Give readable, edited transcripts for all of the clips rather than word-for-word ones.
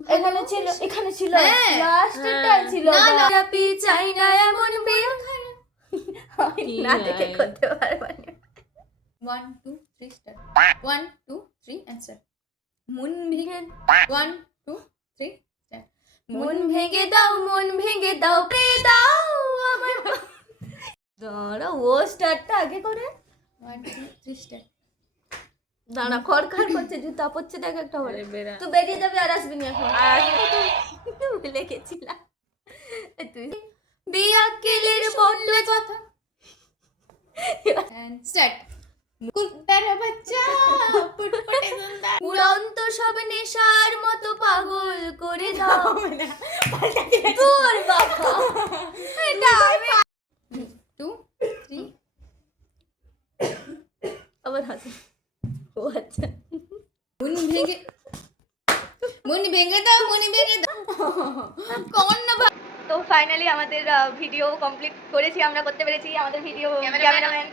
এখানে ছিল, এখানে ছিল, হ্যাঁ। লাস্টটা ছিল। না না রাপি চাই না এমন বিয়ে না দেখে করতে পারবা না। 1 2 3 স্টার্ট 1 2 3 অ্যানসার মন ভেঙে 1 2 3 স্টার্ট মন ভেঙে দাও প্রে দাও আমার দাঁড়া, ও স্টার্টটা আগে করে। 1 2 3 স্টার্ট দাঁড়া, খড়খাড় করছে, জুতা পড়ছে, দেখ একটা হবে। তুই বেরিয়ে যাবি আর আসবি না এখন। ভুলে গেছিলাম। তুই বিয়াকেলের বড্ড কথা এন্ড স্টার্ট কুত্তার বাচ্চা ফুটফুটে সুন্দর উড়ন্ত সব নেশার মতো পাগল করে দাও তোর বাবা, এটা 2 3 আবার হাসি। ও আচ্ছা, মন ভেঙে দাও কোন না তো ফাইনালি আমাদের ভিডিও কমপ্লিট করেছি, আমরা করতে পেরেছি আমাদের ভিডিও। ক্যামেরাম্যান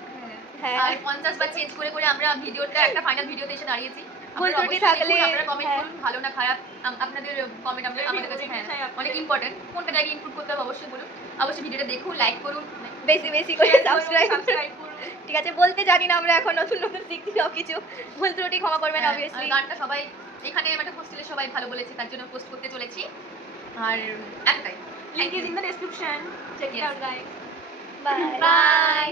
হ্যাঁ, আর 50 বার চেঞ্জ করে করে আমরা ভিডিওটা একটা ফাইনাল ভিডিওতে এসে দাঁড়িয়েছি। ভুল ত্রুটি থাকলে আপনারা কমেন্ট হ্যাঁ। করুন, ভালো না খারাপ আপনাদের কমেন্ট আমাদের কাছে হ্যাঁ অনেক ইম্পর্টেন্ট। কোনটা জায়গায় ইমপ্রুভ করতে হবে অবশ্যই বলুন। অবশ্যই ভিডিওটা দেখুন, লাইক করুন, বেশি বেশি করে সাবস্ক্রাইব করুন। ঠিক আছে, বলতে জানি না, আমরা এখন নতুন নতুন শিখছি সব কিছু। ভুল ত্রুটি ক্ষমা করবেন আর অবভিয়াসলি। গানটা সবাই এখানে একটা হোস্টেলে সবাই ভালো বলেছে, তার জন্য পোস্ট করতে চলেছি। আর একটাই Link is in the description. Check it out, guys. Bye bye.